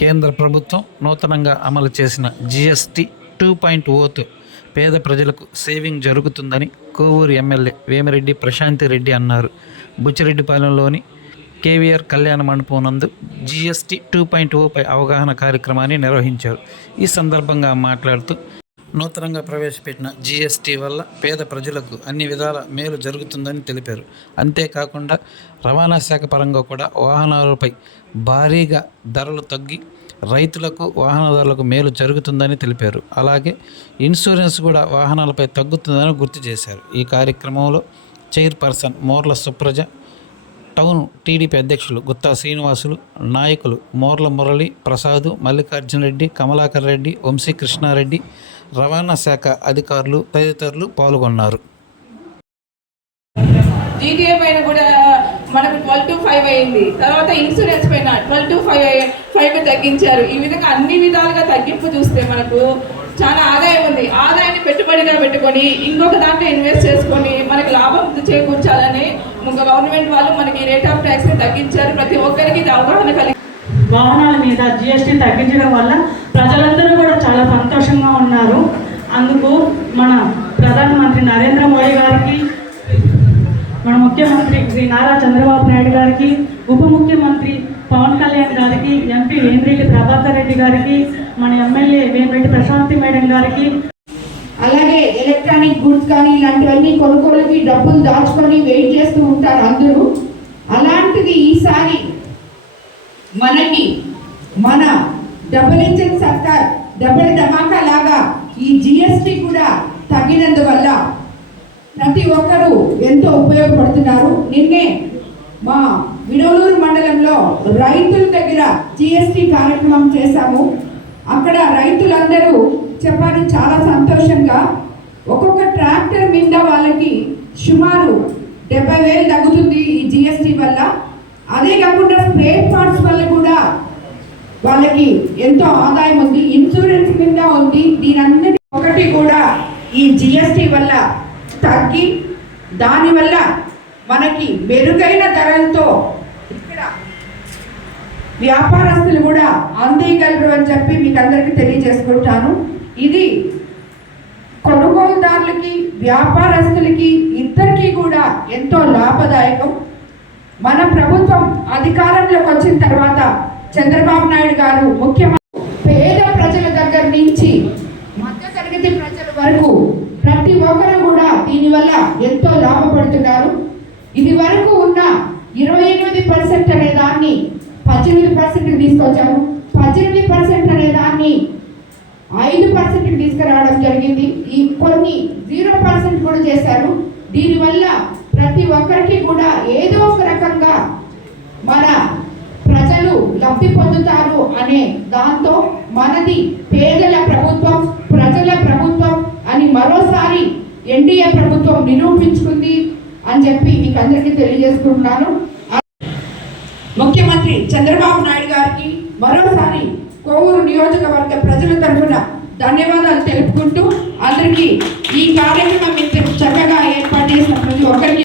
కేంద్ర ప్రభుత్వం నూతనంగా అమలు చేసిన జిఎస్టి టూ పాయింట్ ఓతో పేద ప్రజలకు సేవింగ్ జరుగుతుందని కోవూరు ఎమ్మెల్యే వేమిరెడ్డి ప్రశాంతి రెడ్డి అన్నారు. బుచ్చిరెడ్డిపాలెంలోని కేవీఆర్ కళ్యాణ మండపం నందు జిఎస్టి టూ పాయింట్ ఓపై అవగాహన కార్యక్రమాన్ని నిర్వహించారు. ఈ సందర్భంగా మాట్లాడుతూ నూతనంగా ప్రవేశపెట్టిన జీఎస్టీ వల్ల పేద ప్రజలకు అన్ని విధాల మేలు జరుగుతుందని తెలిపారు. అంతేకాకుండా రవాణా శాఖ పరంగా కూడా వాహనాలపై భారీగా ధరలు తగ్గి రైతులకు వాహనదారులకు మేలు జరుగుతుందని తెలిపారు. అలాగే ఇన్సూరెన్స్ కూడా వాహనాలపై తగ్గుతుందని గుర్తు చేశారు. ఈ కార్యక్రమంలో chairperson Morla Supraja town TDP అధ్యక్షులు గుత్తా శ్రీనివాసులు నాయకులు మోర్ల మురళి ప్రసాద్ మల్లికార్జున రెడ్డి కమలాకర్ రెడ్డి వంశీ కృష్ణారెడ్డి రవాణా శాఖ అధికారులు తదితరులు పాల్గొన్నారు. జీటీఏ పైన కూడా మనకు ట్వెల్వ్ టు ఫైవ్ అయింది. తర్వాత ఇన్సూరెన్స్ పైన ట్వెల్వ్ టు ఫైవ్ ఫైవ్ తగ్గించారు. ఈ విధంగా అన్ని విధాలుగా తగ్గింపు చూస్తే మనకు చాలా ఆదాయం ఉంది. ఆదాయాన్ని పెట్టుబడిగా పెట్టుకొని ఇంకొక దాంట్లో ఇన్వెస్ట్ చేసుకొని మనకి లాభం చేకూర్చాలని ఇంకా గవర్నమెంట్ వాళ్ళు మనకి రేట్ ఆఫ్ ట్యాక్స్ తగ్గించారు. ప్రతి ఒక్కరికి ఇది అవగాహన కలిగి వాహనాల మీద జిఎస్టీ తగ్గించడం వల్ల ప్రజలందరూ కూడా చాలా సంతోషంగా ఉన్నారు అందుకు మన ప్రధానమంత్రి నరేంద్ర మోడీ గారికి మన ముఖ్యమంత్రి శ్రీ నారా చంద్రబాబు నాయుడు గారికి ఉప ముఖ్యమంత్రి పవన్ కళ్యాణ్ గారికి ఎంపీ వేమిరెడ్డి ప్రభాకర్ రెడ్డి గారికి మన ఎమ్మెల్యే వేమిరెడ్డి ప్రశాంతి మేడం గారికి. అలాగే ఎలక్ట్రానిక్ గుడ్స్ కానీ ఇలాంటివన్నీ కొనుగోలుకి డబ్బులు దాచుకొని వెయిట్ చేస్తూ ఉంటారు అందరూ. అలాంటిది ఈసారి మనకి మన డబుల్ ఇంజన్ సర్కార్ డబుల్ ధమాకా లాగా ఈ జిఎస్టి కూడా తగ్గినందువల్ల ప్రతి ఒక్కరూ ఎంతో ఉపయోగపడుతున్నారు. నిన్నే మా విడవలూరు మండలంలో రైతుల దగ్గర జిఎస్టి కార్యక్రమం చేశాము. అక్కడ రైతులందరూ చెప్పారు చాలా సంతోషంగా. ఒక్కొక్క ట్రాక్టర్ మీద వాళ్ళకి సుమారు డెబ్బై వేలు తగ్గుతుంది ఈ జిఎస్టి వల్ల. అదే కాకుండా స్ప్రే పార్ట్స్ వల్ల కూడా వాళ్ళకి ఎంతో ఆదాయం ఉంది ఇన్సూరెన్స్ కింద ఉంది. దీని ఒకటి కూడా ఈ జిఎస్టి వల్ల తగ్గి దానివల్ల మనకి మెరుగైన ధరలతో ఇక్కడ వ్యాపారస్తులు కూడా అందేయగలరు అని చెప్పి మీకు అందరికీ తెలియజేసుకుంటాను. ఇది కొనుగోలుదారులకి వ్యాపారస్తులకి ఇద్దరికీ కూడా ఎంతో లాభదాయకం. మన ప్రభుత్వం అధికారంలోకి వచ్చిన తర్వాత చంద్రబాబు నాయుడు గారు ముఖ్యమంత్రి పేద ప్రజల దగ్గర నుంచి మధ్యతరగతి ప్రజల వరకు ప్రతి ఒక్కరు కూడా దీనివల్ల ఎంతో లాభపడుతున్నారు. ఇది వరకు ఉన్న ఇరవై ఎనిమిది పర్సెంట్ అనే దాన్ని పద్దెనిమిది పర్సెంట్కి తీసుకొచ్చారు పద్దెనిమిది పర్సెంట్ అనే దాన్ని ఐదు పర్సెంట్కి తీసుకురావడం జరిగింది. ఈ కొన్ని జీరో పర్సెంట్ కూడా చేశారు. దీనివల్ల ప్రతి ఒక్కరికి కూడా ఏదో ఒక రకంగా మన లబ్ధి పొందుతారు అనే దాంతో మనది పేదల ప్రభుత్వం ప్రజల ప్రభుత్వం అని మరోసారి ఎన్డీఏ ప్రభుత్వం నిరూపించుకుంది అని చెప్పి మీకు అందరికీ తెలియజేసుకుంటున్నాను. ముఖ్యమంత్రి చంద్రబాబు నాయుడు గారికి మరోసారి కోవూరు నియోజకవర్గ ప్రజల తరఫున ధన్యవాదాలు తెలుపుకుంటూ అందరికీ ఈ కార్యక్రమం ఇంత చక్కగా ఏర్పాటు చేసిన ప్రతి ఒక్కరికి